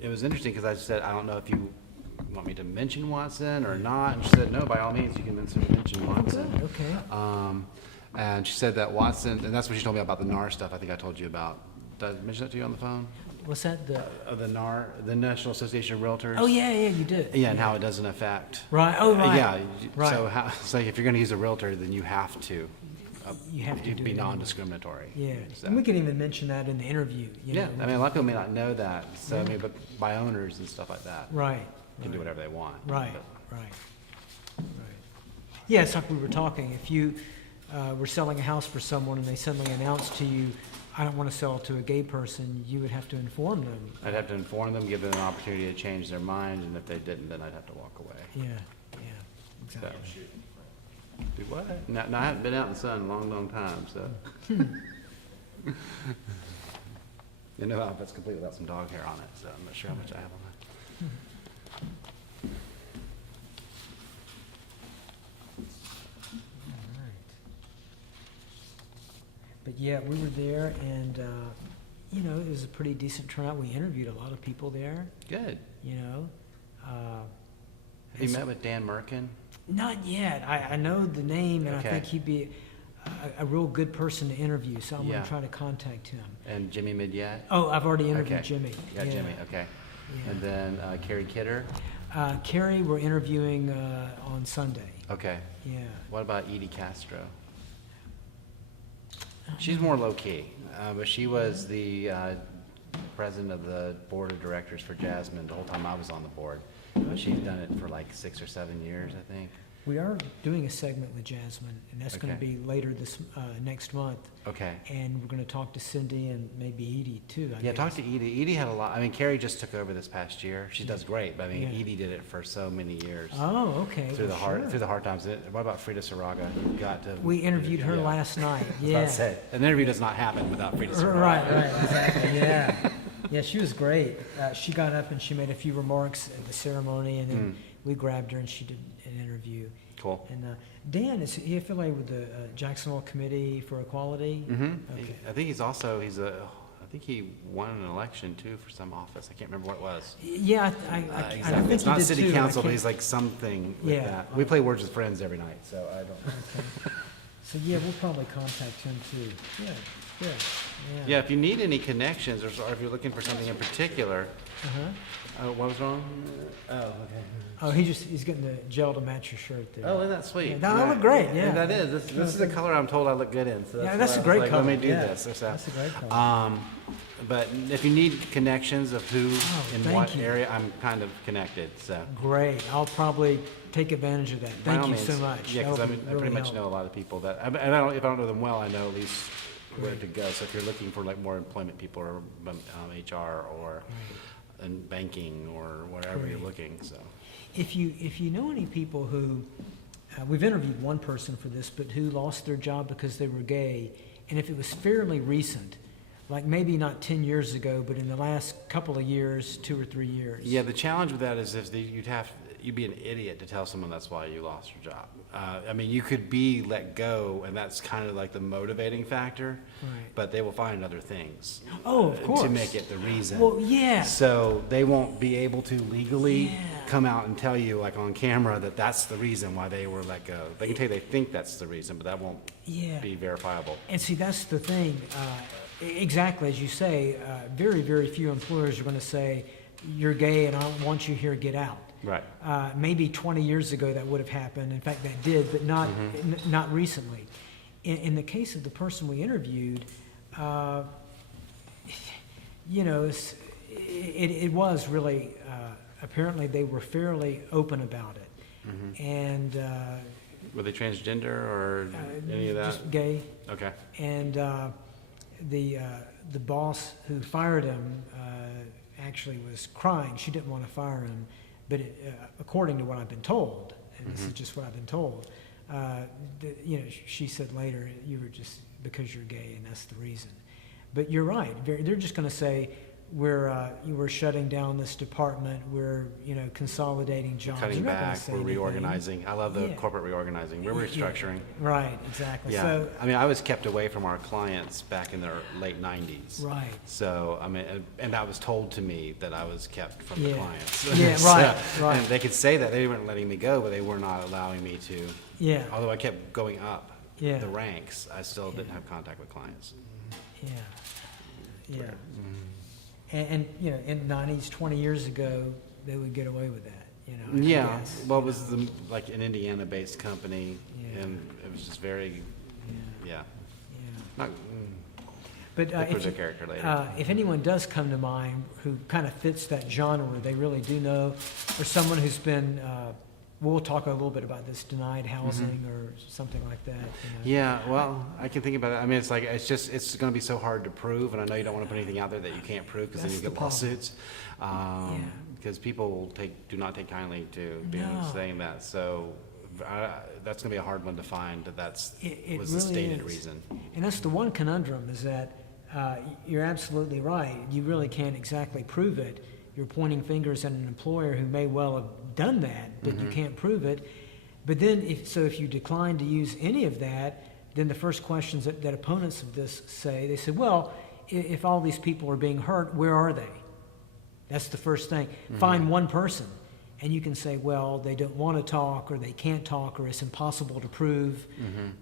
it was interesting because I said, I don't know if you want me to mention Watson or not. And she said, no, by all means, you can mention Watson. Good, okay. And she said that Watson, and that's what she told me about the NAR stuff I think I told you about. Did I mention that to you on the phone? What's that? The NAR, the National Association of Realtors. Oh, yeah, you did. Yeah, and how it doesn't affect. Right, oh, right. Yeah, Right. so if you're going to use a realtor, then you have to. You have to do be it. non-discriminatory. Yeah, So- and we can even mention that in the interview. Yeah, know. I mean, a lot of people may not know that, so I mean, but by owners and stuff like that, Right. can do whatever they want. Right, But- right. Yeah, it's like we were talking. If you were selling a house for someone and they suddenly announced to you, I don't want to sell it to a gay person, you would have to inform them. I'd have to inform them, give them an opportunity to change their mind, and if they didn't, then I'd have to walk away. Yeah, exactly. Do what? No, I haven't been out in the sun in a long, long time, so. You know, outfit's complete without some dog hair on it, so I'm not sure how much I have on that. But yeah, we were there and, you know, it was a pretty decent turnout. We interviewed a lot of people there, Good. you know. Have you met with Dan Merkin? Not yet. I know the name and Okay. I think he'd be a real good person to interview, so I'm going Yeah. to try to contact him. And Jimmy Midyat? Oh, I've already interviewed Okay. Jimmy. You got Yeah, Jimmy, okay. yeah. And then Carrie Kidder? Carrie, we're interviewing on Sunday. Okay. Yeah. What about Edie Castro? She's more low-key, but she was the president of the board of directors for Jasmine the whole time I was on the board. But she's done it for like 6 or 7 years, I think. We are doing a segment with Jasmine, and that's going to Okay. be later this next month. Okay. And we're going to talk to Cindy and maybe Edie too. I Yeah, talk guess. to Edie. Edie had a lot, I mean, Carrie just took over this past year. She does great, but I mean, Yeah. Edie did it for so many years. Oh, okay. Through the well, hard, sure. through the hard times. What about Frida Saraga? You got to. We interviewed her Yeah. last night. I was about Yeah. to say, an interview does not happen without Frida Saraga. Right, exactly. Yeah. Yeah, she was great. She got up and she made a few remarks at the ceremony, and then we grabbed her and she did an interview. Cool. And Dan, is he affiliated with the Jacksonville Committee for Equality? Mm-hmm. Okay. I think I think he won an election too for some office. I can't remember what it was. Yeah, I Exactly. think It's he not did city too. I council, but can't- he's like something with Yeah. that. We play Words with Friends every night, so I don't. Okay. So yeah, we'll probably contact him too. Yeah, good. Yeah, if you need any connections, or if you're looking for something in particular, Uh-huh. what was wrong? Oh, okay. Oh, he's getting the gel to match your shirt there. Oh, isn't that sweet? Yeah, that look great, yeah. And that is. This is the color I'm told I look good in. So Yeah, why that's I a was great like, color. Let me do Yeah. this. So, That's a great color. but if you need connections of who in thank what you. area, I'm kind of connected. So Great. I'll probably take advantage of that. by Thank all you means. so much. Yeah, because That I would pretty really much help. know a lot of people that. If I don't know them well, I know at least where to go. So if you're looking for like more employment people or HR or in banking or whatever you're Great. looking, so. If you know any people who, we've interviewed one person for this, but who lost their job because they were gay, and if it was fairly recent, like maybe not 10 years ago, but in the last couple of years, 2 or 3 years. Yeah, the challenge with that is you'd be an idiot to tell someone that's why you lost your job. I mean, you could be let go, and that's kind of like the motivating factor, Right. but they will find other things Oh, of course. to make it the reason. Well, yeah. So they won't be able to legally Yeah. come out and tell you, like on camera, that that's the reason why they were let go. They can tell you they think that's the reason, but that won't Yeah. be verifiable. And see, that's the thing. Exactly as you say, very, very few employers are going to say, you're gay and I don't want you here, get out. Right. Maybe 20 years ago that would have happened. In fact, that did, but not not recently. In the case of the person we interviewed, you know, it was really, apparently they were fairly open about it. And Were they transgender or any of that? just gay. Okay. And the boss who fired him actually was crying. She didn't want to fire him, but according to what I've been told, and this is just what I've been told, you know, she said later, you were just because you're gay, and that's the reason. But you're right. They're just going to say, we're shutting down this department, we're, consolidating jobs. Cutting You're not gonna back, say we're anything. reorganizing. I love the Yeah. corporate reorganizing. We're Yeah. restructuring. Right, exactly. Yeah, So, I mean, I was kept away from our clients back in the late 90s. right. So, I mean, and that was told to me that I was kept from the Yeah. clients. Yeah, So- right. And they could say that, they weren't letting me go, but they were not allowing me to. Yeah, Although I kept going up Yeah. the ranks, I still didn't Yeah. have contact with clients. yeah, yeah. And, in the 90s, 20 years ago, they would get away with that, I Yeah, guess, well, it was like an Indiana-based company, Yeah. and it was just very, Yeah, yeah, yeah. not, But look for if, the character later. if anyone does come to mind who kind of fits that genre, they really do know, or someone who's been, we'll talk a little bit about this, denied housing or something like that. Yeah, well, I can think about it. I mean, it's like, it's gonna be so hard to prove, and I know you don't wanna put anything out there that you can't prove, because then you That's get the problem. lawsuits. Because people do not take kindly to being No. saying that, so, that's gonna be a hard one to find, that that's, It was the really stated is. reason. And that's the one conundrum, is that you're absolutely right. You really can't exactly prove it. You're pointing fingers at an employer who may well have done that, but you can't prove it. But then, if you decline to use any of that, then the first questions that opponents of this say, they say, well, if all these people are being hurt, where are they? That's the first thing. Find one person. And you can say, well, they don't want to talk, or they can't talk, or it's impossible to prove.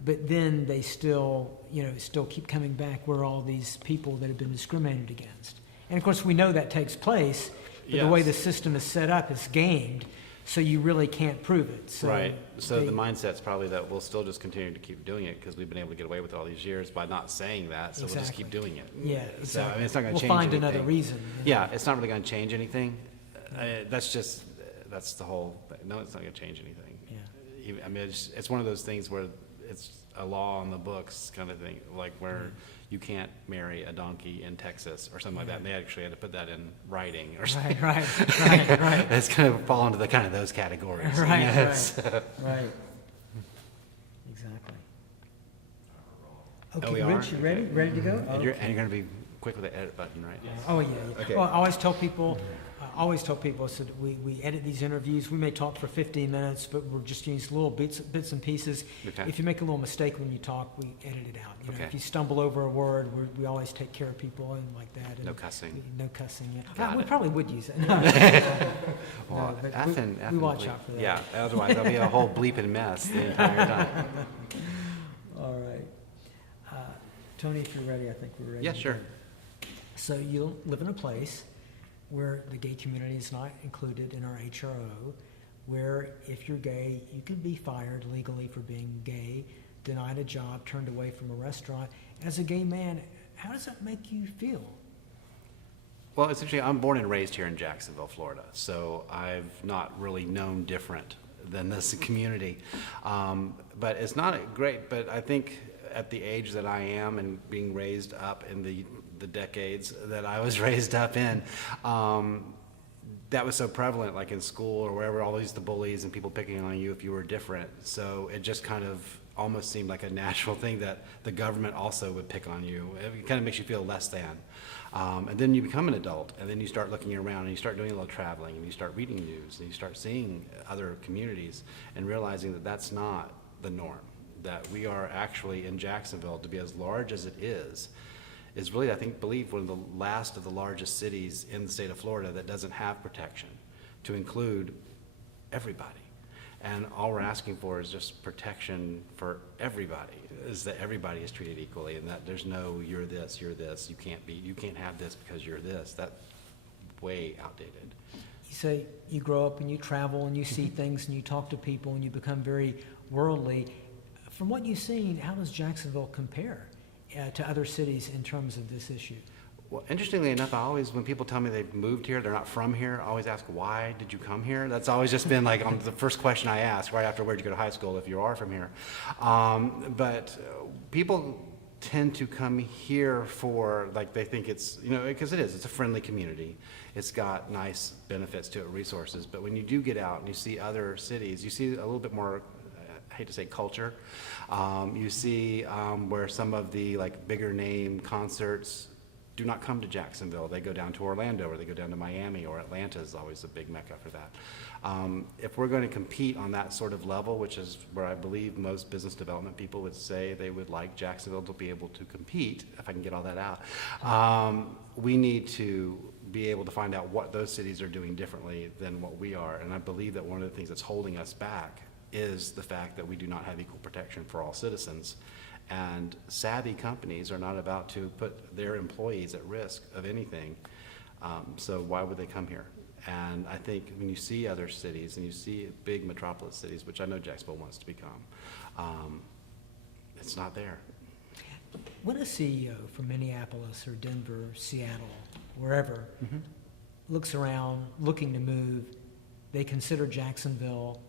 But then they still keep coming back, where are all these people that have been discriminated against? And of course, we know that takes place, but the way the Yes. system is set up, it's gamed, so you really can't prove it. So Right, so they- the mindset's probably that we'll still just continue to keep doing it, because we've been able to get away with it all these years by not saying that, so we'll just keep Exactly. doing it. Yeah, So, I exactly. mean, it's not gonna We'll change find anything. another reason. Yeah, it's not really gonna change anything. That's the whole, no, it's not gonna change anything. Yeah. I mean, it's one of those things where it's a law on the books kind of thing, like where you can't marry a donkey in Texas or something like that, and they actually had to put that in writing or something. Right. It's gonna fall into the kind of those categories. Right, Yes. Right. Exactly. Oh, Okay, we are? Rich, you ready? Ready to go? And you're gonna be quick with the edit button, right? Oh, yeah. Okay. Well, I always tell people, I said, we edit these interviews, we may talk for 15 minutes, but we're just using little bits and pieces. Okay. If you make a little mistake when you talk, we edit it out. Okay. If you stumble over a word, we always take care of people and like that. No and cussing. No cussing, yeah. Got We it. probably would use it. Well, but effing we watch bleep. out for that. Yeah, otherwise there'll be a whole bleeping mess the entire time. All right. Tony, if you're ready, I think we're ready. Yeah, to sure. go. So you live in a place where the gay community is not included in our HRO, where if you're gay, you can be fired legally for being gay, denied a job, turned away from a restaurant. As a gay man, how does that make you feel? Well, essentially, I'm born and raised here in Jacksonville, Florida, so I've not really known different than this community. But it's not great, but I think at the age that I am and being raised up in the decades that I was raised up in, that was so prevalent, like in school or wherever, all these the bullies and people picking on you if you were different. So it just kind of almost seemed like a natural thing that the government also would pick on you. It kind of makes you feel less than. And then you become an adult, and then you start looking around, and you start doing a little traveling, and you start reading news, and you start seeing other communities, and realizing that that's not the norm. That we are actually in Jacksonville, to be as large as it is really, believe one of the last of the largest cities in the state of Florida that doesn't have protection to include everybody. And all we're asking for is just protection for everybody, is that everybody is treated equally, and that there's no, you're this, you can't have this because you're this. That's way outdated. You say you grow up and you travel and you see things and you talk to people and you become very worldly. From what you've seen, how does Jacksonville compare to other cities in terms of this issue? Well, interestingly enough, when people tell me they've moved here, they're not from here, I always ask, why did you come here? That's always just been like the first question I ask, right after where'd you go to high school if you are from here. But people tend to come here for, like, they think it's, because it's a friendly community. It's got nice benefits to it, resources. But when you do get out and you see other cities, you see a little bit more, I hate to say culture. You see where some of the bigger name concerts do not come to Jacksonville. They go down to Orlando, or they go down to Miami, or Atlanta is always a big mecca for that. If we're going to compete on that sort of level, which is where I believe most business development people would say they would like Jacksonville to be able to compete, if I can get all that out, we need to be able to find out what those cities are doing differently than what we are. And I believe that one of the things that's holding us back is the fact that we do not have equal protection for all citizens. And savvy companies are not about to put their employees at risk of anything. So why would they come here? And I think when you see other cities and you see big metropolis cities, which I know Jacksonville wants to become, it's not there. When a CEO from Minneapolis or Denver, Seattle, wherever, looks around, looking to move, they consider Jacksonville,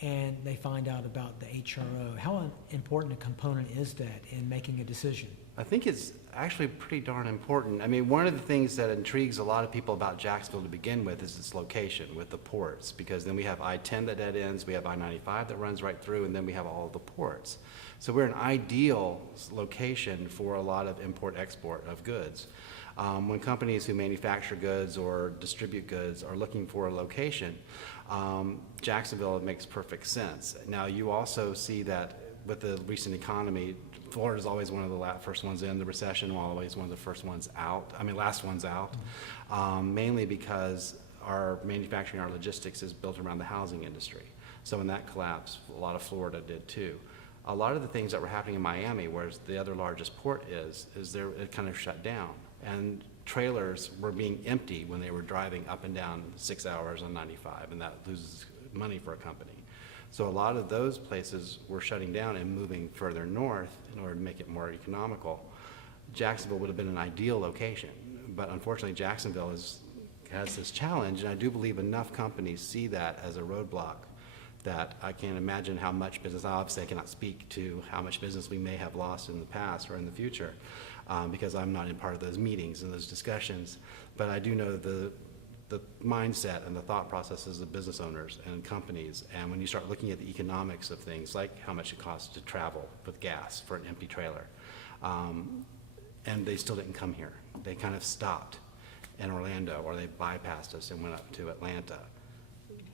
and they find out about the HRO, how important a component is that in making a decision? I think it's actually pretty darn important. I mean, one of the things that intrigues a lot of people about Jacksonville to begin with is its location with the ports, because then we have I-10 that dead ends, we have I-95 that runs right through, and then we have all of the ports. So we're an ideal location for a lot of import-export of goods. When companies who manufacture goods or distribute goods are looking for a location, Jacksonville, it makes perfect sense. Now, you also see that with the recent economy, Florida's always one of the first ones in the recession, while always one of the first ones out. I mean, last ones out, mainly because our manufacturing, our logistics is built around the housing industry. So when that collapsed, a lot of Florida did too. A lot of the things that were happening in Miami, whereas the other largest port is it kind of shut down. And trailers were being empty when they were driving up and down 6 hours on 95, and that loses money for a company. So a lot of those places were shutting down and moving further north in order to make it more economical. Jacksonville would have been an ideal location, but unfortunately Jacksonville has this challenge, and I do believe enough companies see that as a roadblock that I can't imagine how much business, obviously I cannot speak to how much business we may have lost in the past or in the future, because I'm not in part of those meetings and those discussions, but I do know the mindset and the thought processes of business owners and companies. And when you start looking at the economics of things, like how much it costs to travel with gas for an empty trailer, and they still didn't come here. They kind of stopped in Orlando, or they bypassed us and went up to Atlanta.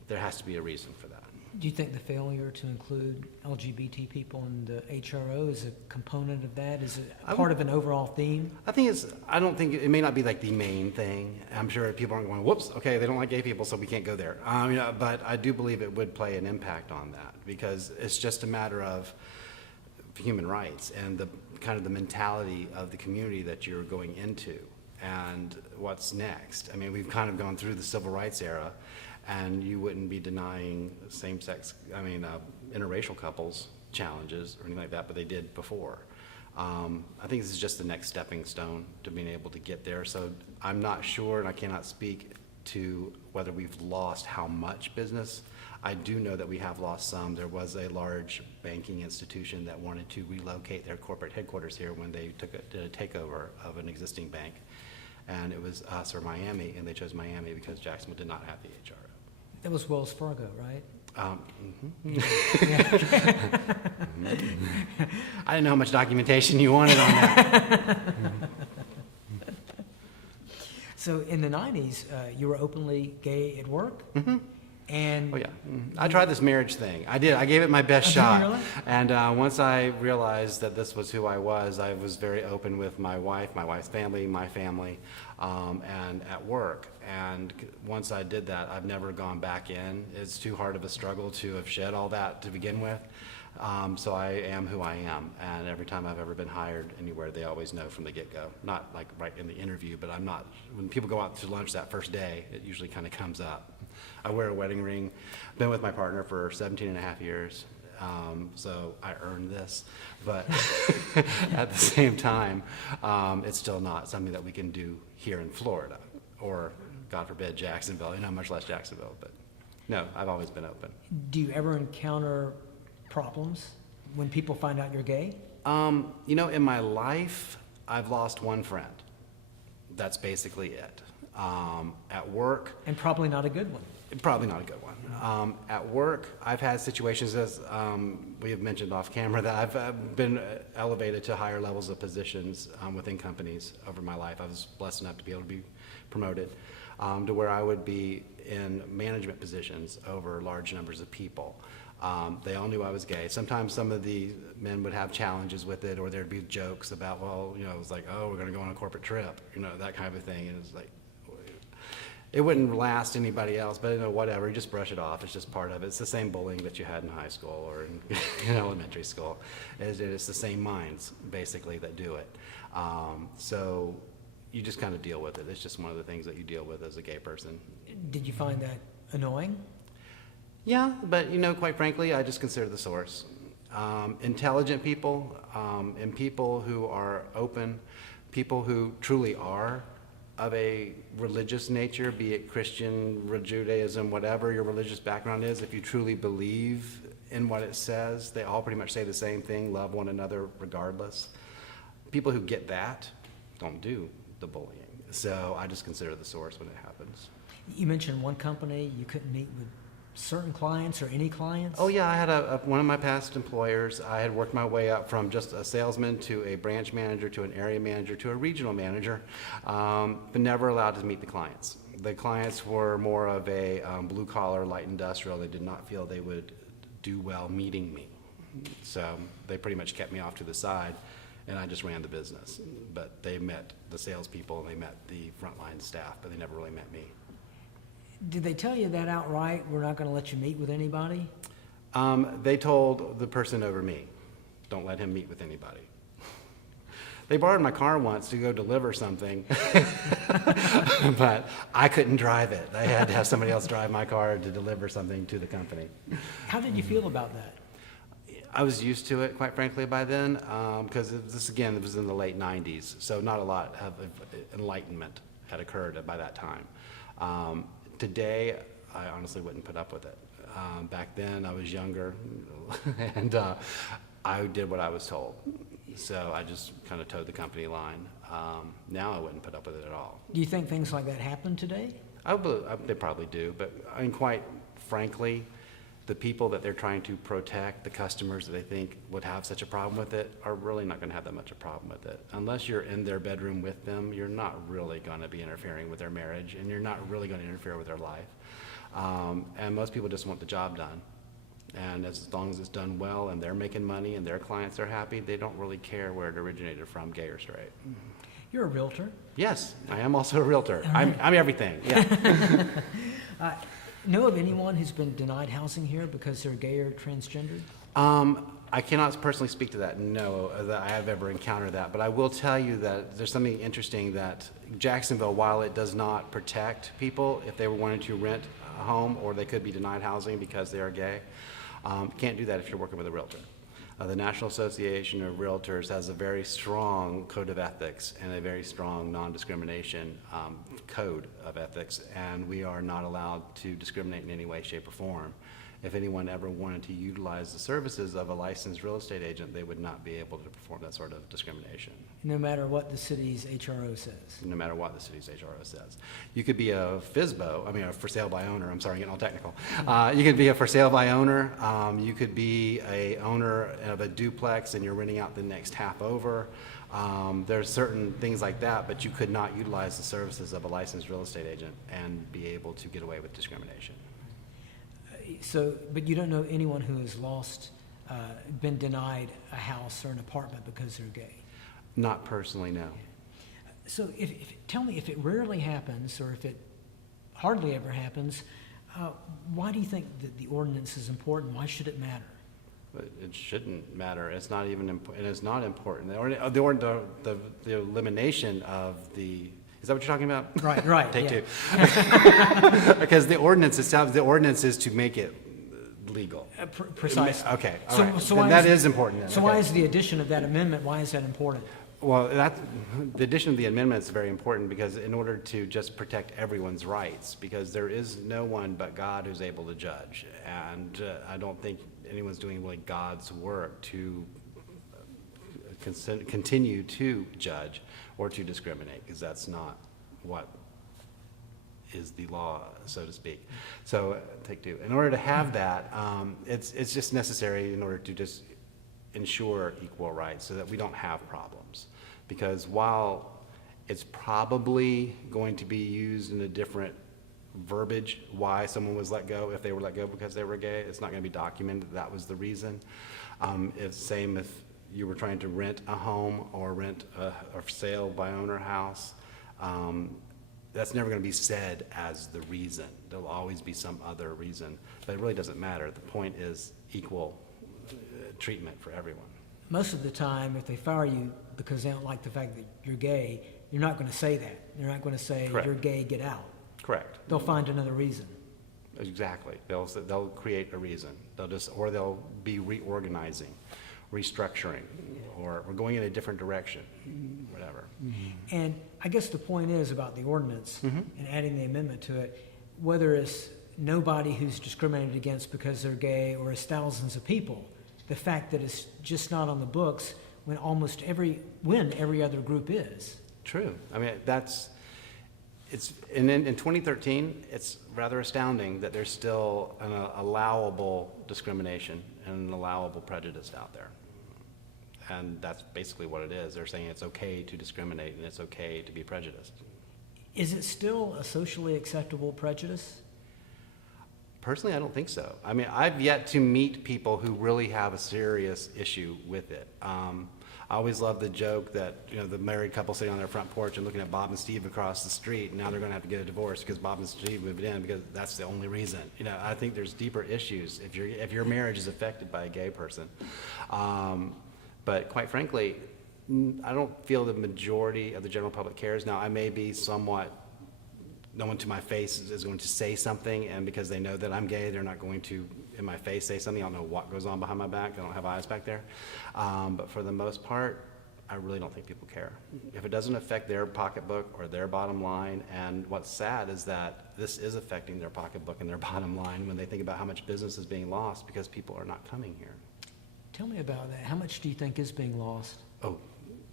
There has to be a reason for that. Do you think the failure to include LGBT people in the HRO is a component of that? Is it part of an overall theme? I don't think, it may not be like the main thing. I'm sure people aren't going, whoops, okay, they don't like gay people, so we can't go there. But I do believe it would play an impact on that, because it's just a matter of human rights and the kind of the mentality of the community that you're going into and what's next. I mean, we've kind of gone through the civil rights era, and you wouldn't be denying interracial couples challenges or anything like that, but they did before. I think this is just the next stepping stone to being able to get there. So I'm not sure, and I cannot speak to whether we've lost how much business. I do know that we have lost some. There was a large banking institution that wanted to relocate their corporate headquarters here when they did a takeover of an existing bank. And it was us or Miami, and they chose Miami because Jacksonville did not have the HRO. That was Wells Fargo, right? I didn't know how much documentation you wanted on that. So in the 90s, you were openly gay at work? And oh yeah, I tried this marriage thing. I did. I gave it my best shot. Really? And once I realized that this was who I was very open with my wife, my wife's family, my family, and at work. And once I did that, I've never gone back in. It's too hard of a struggle to have shed all that to begin with. So I am who I am, and every time I've ever been hired anywhere, they always know from the get-go. Not like right in the interview, but I'm not, when people go out to lunch that first day, it usually kind of comes up. I wear a wedding ring, been with my partner for 17 and a half years, so I earned this, but at the same time, it's still not something that we can do here in Florida, or God forbid, Jacksonville, much less Jacksonville, but no, I've always been open. do you ever encounter problems when people find out you're gay? In my life, I've lost one friend. That's basically it. At work, And probably not a good one. probably not a good one. At work, I've had situations, as we have mentioned off camera, that I've been elevated to higher levels of positions within companies over my life. I was blessed enough to be able to be promoted to where I would be in management positions over large numbers of people. They all knew I was gay. Sometimes some of the men would have challenges with it, or there'd be jokes about, well, it was like, oh, we're going to go on a corporate trip, that kind of a thing. And it's like, it wouldn't last anybody else, but whatever, you just brush it off. It's just part of it. It's the same bullying that you had in high school or in elementary school. It's the same minds, basically, that do it. So you just kind of deal with it. It's just one of the things that you deal with as a gay person. Did you find that annoying? Yeah, but quite frankly, I just consider the source. Intelligent people and people who are open, people who truly are of a religious nature, be it Christian, Judaism, whatever your religious background is, if you truly believe in what it says, they all pretty much say the same thing, love one another regardless. People who get that don't do the bullying. So I just consider the source when it happens. You mentioned one company, you couldn't meet with certain clients or any clients? Oh yeah, I had one of my past employers. I had worked my way up from just a salesman to a branch manager to an area manager to a regional manager, but never allowed to meet the clients. The clients were more of a blue collar, light industrial. They did not feel they would do well meeting me. So they pretty much kept me off to the side, and I just ran the business. But they met the salespeople and they met the frontline staff, but they never really met me. Did they tell you that outright, we're not going to let you meet with anybody? They told the person over me, don't let him meet with anybody. They borrowed my car once to go deliver something, but I couldn't drive it. I had to have somebody else drive my car to deliver something to the company. How did you feel about that? I was used to it, quite frankly, by then, because it was in the late 90s, so not a lot of enlightenment had occurred by that time. Today, I honestly wouldn't put up with it. Back then, I was younger, and I did what I was told. So I just kind of towed the company line. Now I wouldn't put up with it at all. Do you think things like that happen today? They probably do, but quite frankly, the people that they're trying to protect, the customers that they think would have such a problem with it, are really not going to have that much a problem with it. Unless you're in their bedroom with them, you're not really going to be interfering with their marriage, and you're not really going to interfere with their life. And most people just want the job done. And as long as it's done well and they're making money and their clients are happy, they don't really care where it originated from, gay or straight. You're a realtor. Yes, I am also a realtor. I'm everything, yeah. Know of anyone who's been denied housing here because they're gay or transgendered? I cannot personally speak to that, no, that I have ever encountered that. But I will tell you that there's something interesting that Jacksonville, while it does not protect people if they were wanting to rent a home or they could be denied housing because they are gay, can't do that if you're working with a realtor. The National Association of Realtors has a very strong code of ethics and a very strong non-discrimination code of ethics, and we are not allowed to discriminate in any way, shape, or form. If anyone ever wanted to utilize the services of a licensed real estate agent, they would not be able to perform that sort of discrimination. No matter what the city's HRO says? No matter what the city's HRO says. You could be a FSBO, a for sale by owner, I'm sorry, I'm getting all technical. You could be a for sale by owner, you could be a owner of a duplex and you're renting out the next half over. There's certain things like that, but you could not utilize the services of a licensed real estate agent and be able to get away with discrimination. So, but you don't know anyone who has been denied a house or an apartment because they're gay? Not personally, no. So tell me, if it rarely happens or if it hardly ever happens, why do you think that the ordinance is important? Why should it matter? It shouldn't matter. It's not even important. It's not important. The elimination of the. Is that what you're talking about? Right. Take two. Because the ordinance itself, the ordinance is to make it legal. Precisely. Okay. All So, right. so Then why that is, is important. Then. So Okay. why is the addition of that amendment? Why is that important? Well, the addition of the amendment is very important because in order to just protect everyone's rights, because there is no one but God who's able to judge, and I don't think anyone's doing really God's work to continue to judge or to discriminate, because that's not what is the law, so to speak. So, take two. In order to have that, it's just necessary in order to just ensure equal rights so that we don't have problems. Because while it's probably going to be used in a different verbiage why someone was let go, if they were let go because they were gay, it's not going to be documented that was the reason. It's same if you were trying to rent a home or rent a sale by owner house. That's never going to be said as the reason. There'll always be some other reason, but it really doesn't matter. The point is equal treatment for everyone. Most of the time, if they fire you because they don't like the fact that you're gay, you're not going to say that. They're not going to say, Correct. you're gay, get out. Correct. They'll find another reason. Exactly. They'll create a reason. Or they'll be reorganizing, restructuring, or we're going in a different direction, whatever. And I guess the point is about the ordinance and adding the amendment to it, whether it's nobody who's discriminated against because they're gay or it's thousands of people, the fact that it's just not on the books when every other group is. True. I mean, in 2013, it's rather astounding that there's still an allowable discrimination and an allowable prejudice out there. And that's basically what it is. They're saying it's okay to discriminate and it's okay to be prejudiced. Is it still a socially acceptable prejudice? Personally, I don't think so. I mean, I've yet to meet people who really have a serious issue with it. I always love the joke that, the married couple sitting on their front porch and looking at Bob and Steve across the street, and now they're going to have to get a divorce because Bob and Steve moved in because that's the only reason. I think there's deeper issues if your marriage is affected by a gay person. But quite frankly, I don't feel the majority of the general public cares. Now, I may be somewhat, no one to my face is going to say something, and because they know that I'm gay, they're not going to, in my face, say something. I don't know what goes on behind my back. I don't have eyes back there. But for the most part, I really don't think people care. If it doesn't affect their pocketbook or their bottom line, and what's sad is that this is affecting their pocketbook and their bottom line when they think about how much business is being lost because people are not coming here. Tell me about that. How much do you think is being lost? Oh,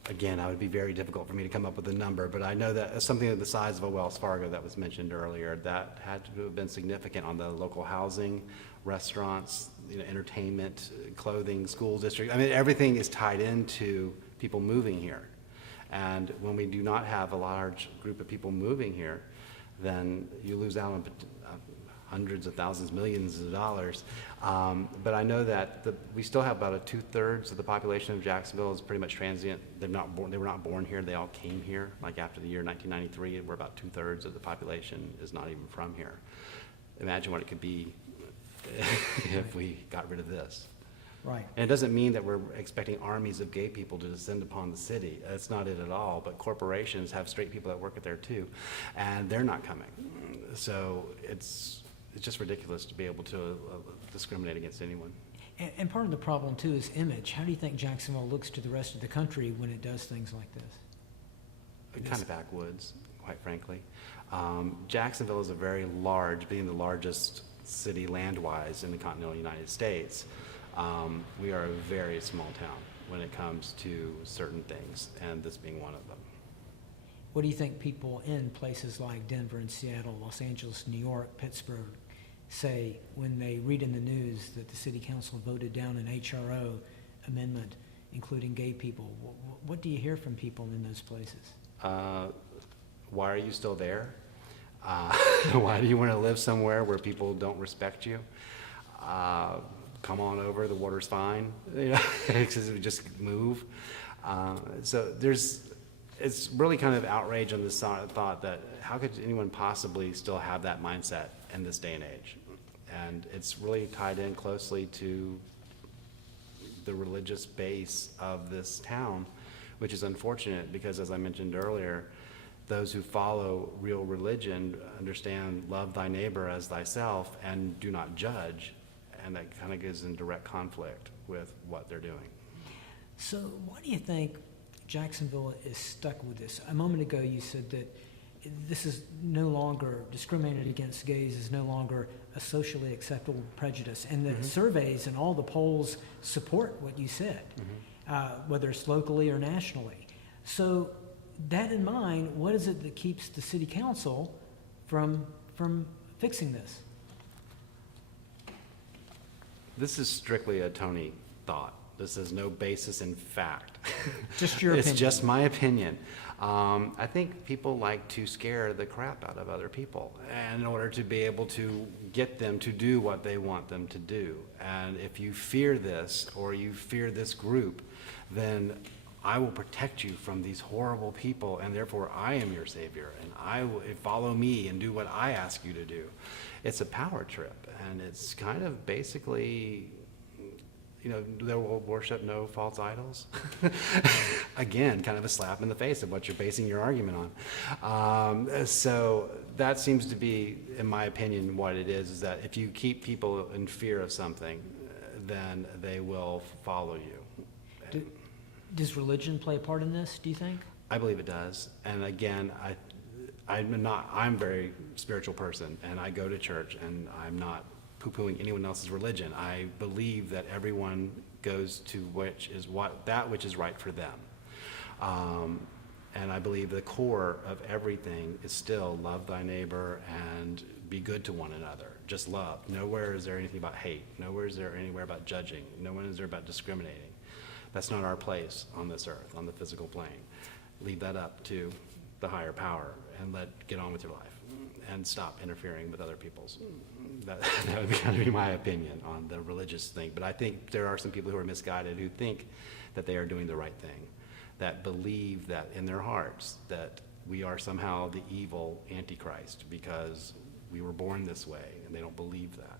again, it would be very difficult for me to come up with a number, but I know that something of the size of a Wells Fargo that was mentioned earlier, that had to have been significant on the local housing, restaurants, entertainment, clothing, school district. I mean, everything is tied into people moving here. And when we do not have a large group of people moving here, then you lose out on hundreds of thousands, millions of dollars. But I know that we still have about 2/3 of the population of Jacksonville is pretty much transient. They were not born here. They all came here. Like after the year 1993, we're about 2/3 of the population is not even from here. Imagine what it could be if we got rid of this. Right. And it doesn't mean that we're expecting armies of gay people to descend upon the city. That's not it at all. But corporations have straight people that work at there too, and they're not coming. So it's just ridiculous to be able to discriminate against anyone. And part of the problem too is image. How do you think Jacksonville looks to the rest of the country when it does things like this? Kind of backwoods, quite frankly. Jacksonville is a very large, being the largest city land-wise in the continental United States. We are a very small town when it comes to certain things, and this being one of them. What do you think people in places like Denver and Seattle, Los Angeles, New York, Pittsburgh say when they read in the news that the city council voted down an HRO amendment including gay people? What do you hear from people in those places? Why are you still there? Why do you want to live somewhere where people don't respect you? Come on over, the water's fine. Just move. So it's really kind of outrage on this thought that how could anyone possibly still have that mindset in this day and age? And it's really tied in closely to the religious base of this town, which is unfortunate because, as I mentioned earlier, those who follow real religion understand love thy neighbor as thyself and do not judge, and that kind of goes in direct conflict with what they're doing. So why do you think Jacksonville is stuck with this? A moment ago you said that this is no longer, discriminated against gays is no longer a socially acceptable prejudice, and the surveys and all the polls support what you said, whether it's locally or nationally. So that in mind, what is it that keeps the city council from fixing this? This is strictly a Tony thought. This has no basis in fact. Just your It's opinion. just my opinion. I think people like to scare the crap out of other people, and in order to be able to get them to do what they want them to do. And if you fear this, or you fear this group, then I will protect you from these horrible people, and therefore I am your savior, and I will follow me and do what I ask you to do. It's a power trip, and it's kind of basically, they will worship no false idols. Again, kind of a slap in the face of what you're basing your argument on. So that seems to be, in my opinion, what it is that if you keep people in fear of something, then they will follow you. Does religion play a part in this, do you think? I believe it does. And again, I'm a very spiritual person, and I go to church, and I'm not poo-pooing anyone else's religion. I believe that everyone goes to that which is right for them. And I believe the core of everything is still love thy neighbor and be good to one another. Just love. Nowhere is there anything about hate. Nowhere is there anywhere about judging. No one is there about discriminating. That's not our place on this earth, on the physical plane. Leave that up to the higher power and get on with your life and stop interfering with other people's. That would kind of be my opinion on the religious thing. But I think there are some people who are misguided who think that they are doing the right thing, that believe that in their hearts that we are somehow the evil Antichrist because we were born this way, and they don't believe that.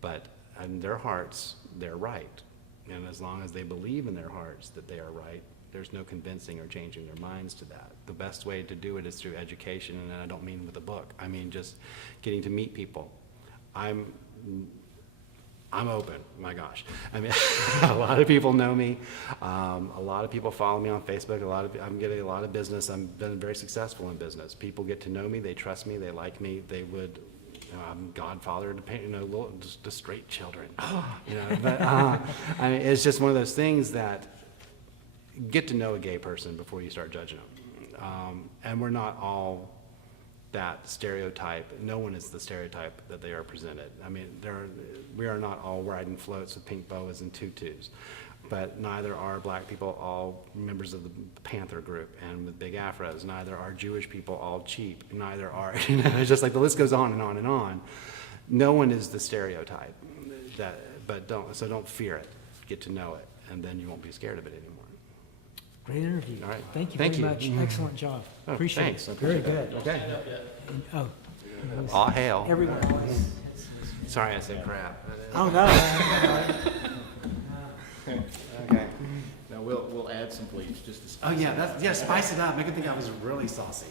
But in their hearts, they're right. And as long as they believe in their hearts that they are right, there's no convincing or changing their minds to that. The best way to do it is through education, and I don't mean with a book. I mean just getting to meet people. I'm open, my gosh. I mean, a lot of people know me. A lot of people follow me on Facebook. I'm getting a lot of business. I've been very successful in business. People get to know me, they trust me, they like me, they would, I'm godfather to just straight children. But I mean, it's just one of those things that get to know a gay person before you start judging them. And we're not all that stereotype. No one is the stereotype that they are presented. I mean, we are not all riding floats with pink boas and tutus, but neither are black people all members of the Panther group and with big afros. Neither are Jewish people all cheap. Neither are, it's just like the list goes on and on and on. No one is the stereotype, don't fear it. Get to know it, and then you won't be scared of it anymore. Great interview. All right. Thank you Thank very you. much. Excellent job. Oh, Appreciate thanks. I it. Very appreciate good. Okay. And, oh, All hail. everyone else. Sorry I said crap. Oh, no. Okay. Now, we'll add some bleach, just to. Oh, yeah, spice it up. Make it think I was really saucy.